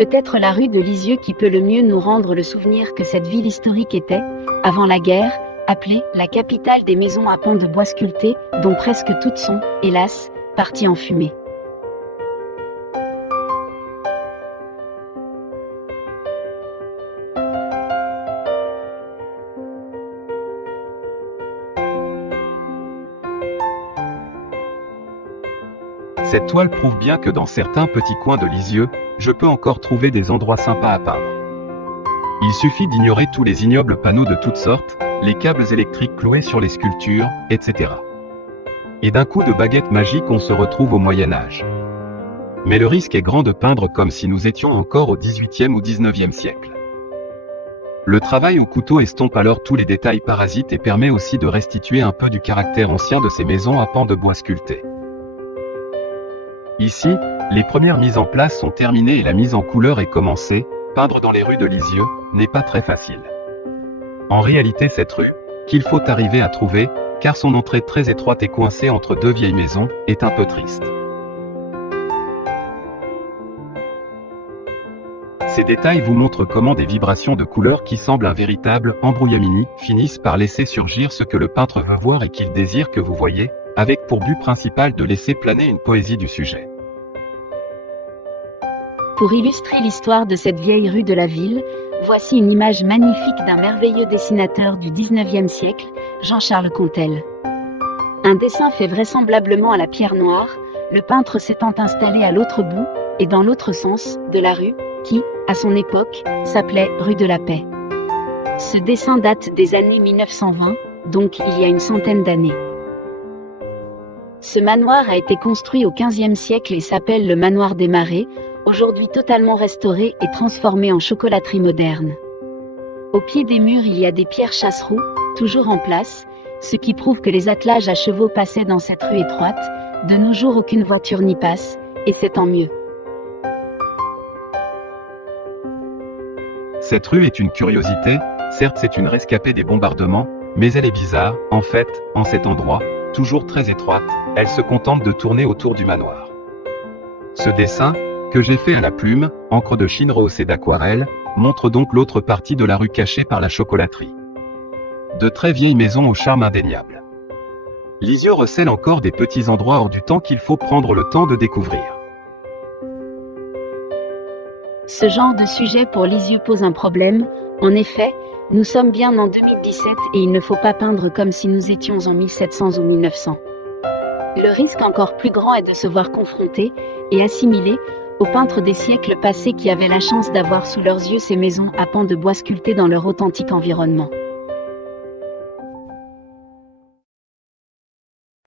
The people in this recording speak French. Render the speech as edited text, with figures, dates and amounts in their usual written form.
Peut-être la rue de Lisieux qui peut le mieux nous rendre le souvenir que cette ville historique était, avant la guerre, appelée la capitale des maisons à pans de bois sculptés, dont presque toutes sont, hélas, parties en fumée. Cette toile prouve bien que dans certains petits coins de Lisieux, je peux encore trouver des endroits sympas à peindre. Il suffit d'ignorer tous les ignobles panneaux de toutes sortes, les câbles électriques cloués sur les sculptures, etc. Et d'un coup de baguette magique on se retrouve au Moyen-Âge. Mais le risque est grand de peindre comme si nous étions encore au XVIIIe ou XIXe siècle. Le travail au couteau estompe alors tous les détails parasites et permet aussi de restituer un peu du caractère ancien de ces maisons à pans de bois sculptés. Ici, les premières mises en place sont terminées et la mise en couleur est commencée. Peindre dans les rues de Lisieux n'est pas très facile. En réalité cette rue, qu'il faut arriver à trouver, car son entrée très étroite et coincée entre deux vieilles maisons, est un peu triste. Ces détails vous montrent comment des vibrations de couleurs qui semblent un véritable embrouillamini finissent par laisser surgir ce que le peintre veut voir et qu'il désire que vous voyez, avec pour but principal de laisser planer une poésie du sujet. Pour illustrer l'histoire de cette vieille rue de la ville, voici une image magnifique d'un merveilleux dessinateur du XIXe siècle, Jean-Charles Contel. Un dessin fait vraisemblablement à la pierre noire, le peintre s'étant installé à l'autre bout, et dans l'autre sens, de la rue, qui, à son époque, s'appelait rue de la Paix. Ce dessin date des années 1920, donc il y a une centaine d'années. Ce manoir a été construit au XVe siècle et s'appelle le manoir des Marais, aujourd'hui totalement restauré et transformé en chocolaterie moderne. Au pied des murs il y a des pierres chasse-roue, toujours en place, ce qui prouve que les attelages à chevaux passaient dans cette rue étroite. De nos jours aucune voiture n'y passe, et c'est tant mieux. Cette rue est une curiosité, certes c'est une rescapée des bombardements, mais elle est bizarre, en fait, en cet endroit, toujours très étroite, elle se contente de tourner autour du manoir. Ce dessin, que j'ai fait à la plume, encre de Chine rehaussée d'aquarelle, montre donc l'autre partie de la rue cachée par la chocolaterie. De très vieilles maisons au charme indéniable. Lisieux recèle encore des petits endroits hors du temps qu'il faut prendre le temps de découvrir. Ce genre de sujet pour Lisieux pose un problème, en effet, nous sommes bien en 2017 et il ne faut pas peindre comme si nous étions en 1700 ou 1900. Le risque encore plus grand est de se voir confronté, et assimilé, aux peintres des siècles passés qui avaient la chance d'avoir sous leurs yeux ces maisons à pans de bois sculptés dans leur authentique environnement.